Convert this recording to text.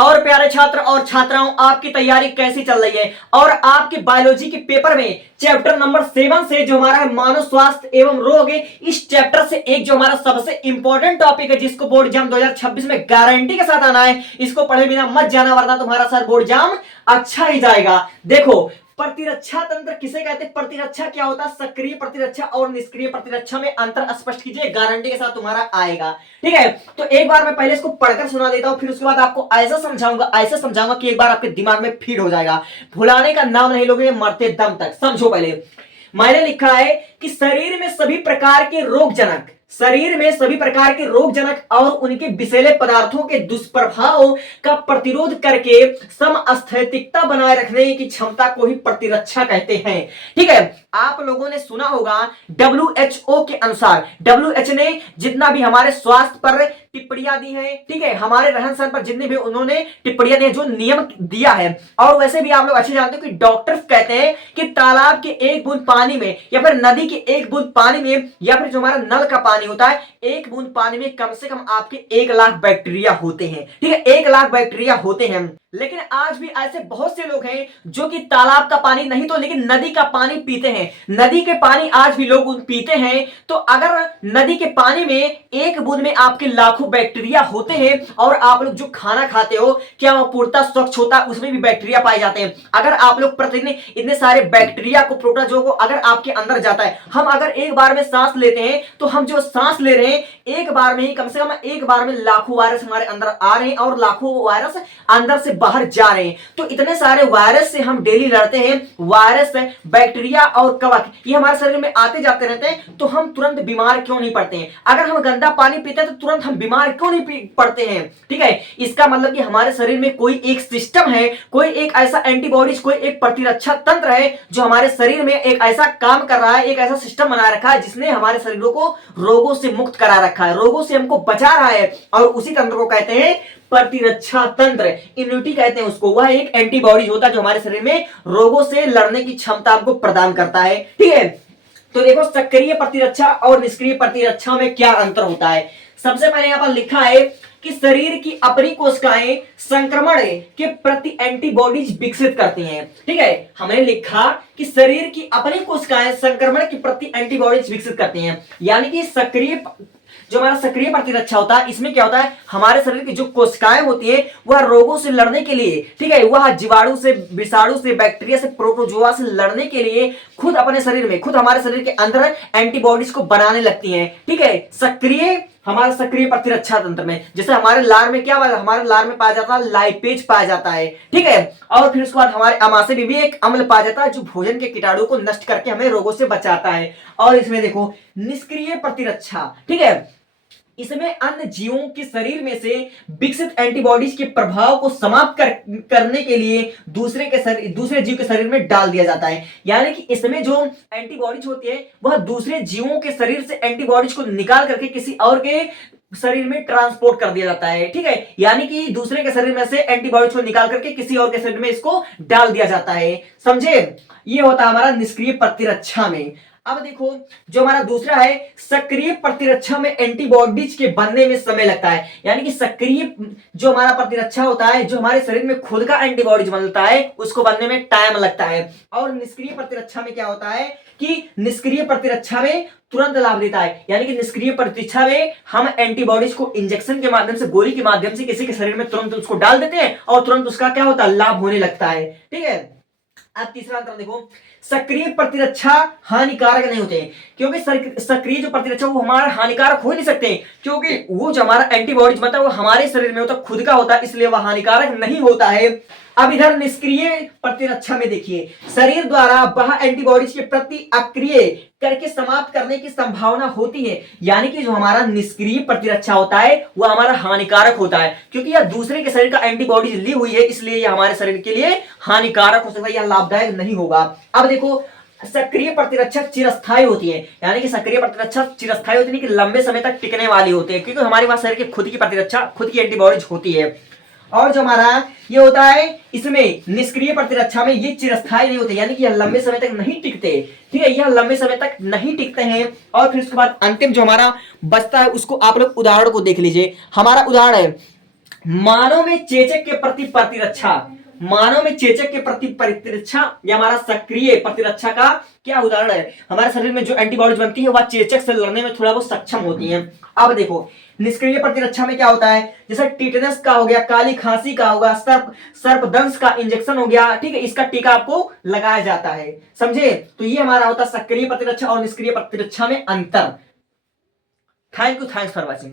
और प्यारे छात्र और छात्राओं, आपकी तैयारी कैसी चल रही है? और आपके बायोलॉजी के पेपर में चैप्टर नंबर 7 से जो हमारा है मानव स्वास्थ्य एवं रोग, इस चैप्टर से एक जो हमारा सबसे इंपॉर्टेंट टॉपिक है जिसको बोर्ड एग्जाम 2026 में गारंटी के साथ आना है, इसको पढ़े बिना मत जाना, वरना तुम्हारा सर बोर्ड एग्जाम अच्छा ही जाएगा। देखो, प्रतिरक्षा तंत्र किसे कहते हैं? प्रतिरक्षा क्या होता है? सक्रिय प्रतिरक्षा और निष्क्रिय प्रतिरक्षा में अंतर स्पष्ट कीजिए, गारंटी के साथ तुम्हारा आएगा। ठीक है, तो एक बार मैं पहले इसको पढ़कर सुना देता हूं, फिर उसके बाद आपको ऐसा समझाऊंगा कि एक बार आपके दिमाग में फीड हो जाएगा। भुलाने का नाम नहीं लोगे मरते दम तक। समझो पहले, मैंने लिखा है कि शरीर में सभी प्रकार के रोग जनक और उनके विषैले पदार्थों के दुष्प्रभाव का प्रतिरोध करके समस्थैतिकता बनाए रखने की क्षमता को ही प्रतिरक्षा कहते हैं। ठीक है, आप लोगों ने सुना होगा WHO के अनुसार, WHO ने जितना भी हमारे स्वास्थ्य पर टिप्पणियां दी है, ठीक है, हमारे रहन सहन पर जितने भी उन्होंने टिप्पणियां दी, जो नियम दिया है, और वैसे भी आप लोग अच्छे जानते हो कि डॉक्टर्स कहते हैं कि तालाब के एक बूंद पानी में या फिर नदी के एक बूंद पानी में या फिर जो हमारा नल का पानी होता है, एक बूंद पानी में कम से कम आपके 1 लाख बैक्टीरिया होते हैं। ठीक है, 1 लाख बैक्टीरिया होते हैं। लेकिन आज भी ऐसे बहुत से लोग हैं जो कि तालाब का पानी नहीं तो लेकिन नदी का पानी पीते हैं। नदी के पानी आज भी लोग पीते हैं। तो अगर नदी के पानी में एक बूंद में आपके लाखों बैक्टीरिया होते हैं और आप लोग जो खाना खाते हो क्या वो पूर्णतः स्वच्छ होता है? उसमें भी बैक्टीरिया पाए जाते हैं। अगर आप लोग प्रतिदिन इतने सारे बैक्टीरिया को, प्रोटोजोआ को अगर आपके अंदर जाता है, हम अगर एक बार में सांस लेते हैं तो हम जो सांस ले रहे हैं एक बार में ही कम से कम एक बार में लाखों वायरस हमारे अंदर आ रहे हैं और लाखों वायरस अंदर से बाहर जा रहे हैं। तो इतने सारे वायरस से हम डेली लड़ते हैं। वायरस, बैक्टीरिया और कवक ये हमारे शरीर में आते जाते रहते हैं। तो हम तुरंत बीमार क्यों नहीं पड़ते हैं? अगर हम गंदा पानी पीते हैं तो तुरंत हम बीमार क्यों नहीं पड़ते हैं? ठीक है, इसका मतलब कि हमारे शरीर में कोई एक सिस्टम है, कोई एक ऐसा एंटीबॉडीज, कोई एक प्रतिरक्षा तंत्र है जो हमारे शरीर में एक ऐसा काम कर रहा है, एक ऐसा सिस्टम बना रखा है जिसने हमारे शरीरों को रोगों से मुक्त करा रखा है, रोगों से हमको बचा रहा है। और उसी तंत्र को कहते हैं प्रतिरक्षा तंत्र, इम्यूनिटी कहते हैं उसको। वह एक एंटीबॉडीज होता है जो हमारे शरीर में रोगों से लड़ने की क्षमता हमको प्रदान करता है। ठीक है, तो देखो सक्रिय प्रतिरक्षा और निष्क्रिय प्रतिरक्षा में क्या अंतर होता है। सबसे पहले यहां पर लिखा है कि शरीर की अपनी कोशिकाएं संक्रमण के प्रति एंटीबॉडीज विकसित करती हैं। ठीक है, हमने लिखा कि शरीर की अपनी कोशिकाएं संक्रमण के प्रति एंटीबॉडीज विकसित करती हैं, यानी कि सक्रिय जो हमारा सक्रिय प्रतिरक्षा होता है, इसमें क्या होता है, हमारे शरीर की जो कोशिकाएं होती है वह रोगों से लड़ने के लिए, ठीक है, वह जीवाणु से, विषाणु से, बैक्टीरिया से, प्रोटोजोआ से लड़ने के लिए खुद अपने शरीर में, खुद हमारे शरीर के अंदर एंटीबॉडीज को बनाने लगती हैं। ठीक है, सक्रिय, हमारा सक्रिय प्रतिरक्षा तंत्र में, जैसे हमारे लार में क्या पाया, हमारे लार में पाया जाता है लाइपेज पाया जाता है। ठीक है, और फिर उसके बाद हमारे आमाशय में भी एक अम्ल पाया जाता है जो भोजन के कीटाणु को नष्ट करके हमें रोगों से बचाता है। और इसमें देखो निष्क्रिय प्रतिरक्षा, ठीक है, इसमें अन्य जीवों के शरीर में से विकसित एंटीबॉडीज के प्रभाव को समाप्त करने के लिए दूसरे जीव के शरीर में डाल दिया जाता है। यानी कि इसमें जो एंटीबॉडीज होती है वह दूसरे जीवों के शरीर से एंटीबॉडीज को निकाल करके किसी और के शरीर में ट्रांसपोर्ट कर दिया जाता है। ठीक है, यानी कि दूसरे के शरीर में से एंटीबॉडीज को निकाल करके किसी और के शरीर में इसको डाल दिया जाता है। समझे, ये होता है हमारा निष्क्रिय प्रतिरक्षा में। अब देखो जो हमारा दूसरा है, सक्रिय प्रतिरक्षा में एंटीबॉडीज के बनने में समय लगता है। यानी कि सक्रिय जो हमारा प्रतिरक्षा होता है, जो हमारे शरीर में खुद का एंटीबॉडीज बनता है, उसको बनने में टाइम लगता है। और निष्क्रिय प्रतिरक्षा में क्या होता है कि निष्क्रिय प्रतिरक्षा में तुरंत लाभ देता है। यानी कि निष्क्रिय प्रतिरक्षा में हम एंटीबॉडीज को इंजेक्शन के माध्यम से, गोली के माध्यम से किसी के शरीर में तुरंत उसको डाल देते हैं और तुरंत उसका क्या होता है, लाभ होने लगता है। ठीक है, अब तीसरा अंतर देखो, सक्रिय प्रतिरक्षा हानिकारक नहीं होते, क्योंकि सक्रिय जो प्रतिरक्षा वो हमारा हानिकारक हो नहीं सकते, क्योंकि वो जो हमारा एंटीबॉडीज बनता है वो हमारे शरीर में होता है, खुद का होता है, इसलिए वह हानिकारक नहीं होता है। अब इधर निष्क्रिय प्रतिरक्षा में देखिए, शरीर द्वारा वह एंटीबॉडीज के प्रति अक्रिय करके समाप्त करने की संभावना होती है। यानी कि जो हमारा निष्क्रिय प्रतिरक्षा होता है वह हमारा हानिकारक होता है, क्योंकि यह दूसरे के शरीर का एंटीबॉडीज ली हुई है, इसलिए यह हमारे शरीर के लिए हानिकारक हो सकता है, यह लाभदायक नहीं होगा। अब देखो सक्रिय प्रतिरक्षा चिरस्थायी होती है। यानी कि सक्रिय प्रतिरक्षा चिरस्थायी होती है कि लंबे समय तक टिकने वाली होती है, क्योंकि हमारे पास शरीर की खुद की प्रतिरक्षा, खुद की एंटीबॉडीज होती है। और जो हमारा ये होता है, इसमें निष्क्रिय प्रतिरक्षा में ये चिरस्थायी नहीं होते, यानी कि यह लंबे समय तक नहीं टिकते। ठीक है, यह लंबे समय तक नहीं टिकते हैं। और फिर उसके बाद अंतिम जो हमारा बचता है उसको आप लोग उदाहरण को देख लीजिए। हमारा उदाहरण है मानव में चेचक के प्रति प्रतिरक्षा, मानव में चेचक के प्रति प्रतिरक्षा, यह हमारा सक्रिय प्रतिरक्षा का क्या उदाहरण है। हमारे शरीर में जो एंटीबॉडीज बनती है वह चेचक से लड़ने में थोड़ा बहुत सक्षम होती हैं। अब देखो निष्क्रिय प्रतिरक्षा में क्या होता है, जैसे टिटेनस का हो गया, काली खांसी का होगा, सर्पदंश का इंजेक्शन हो गया, ठीक है, इसका टीका आपको लगाया जाता है, समझे। तो ये हमारा होता है सक्रिय प्रतिरक्षा और निष्क्रिय प्रतिरक्षा में अंतर। Thank you, thanks for watching.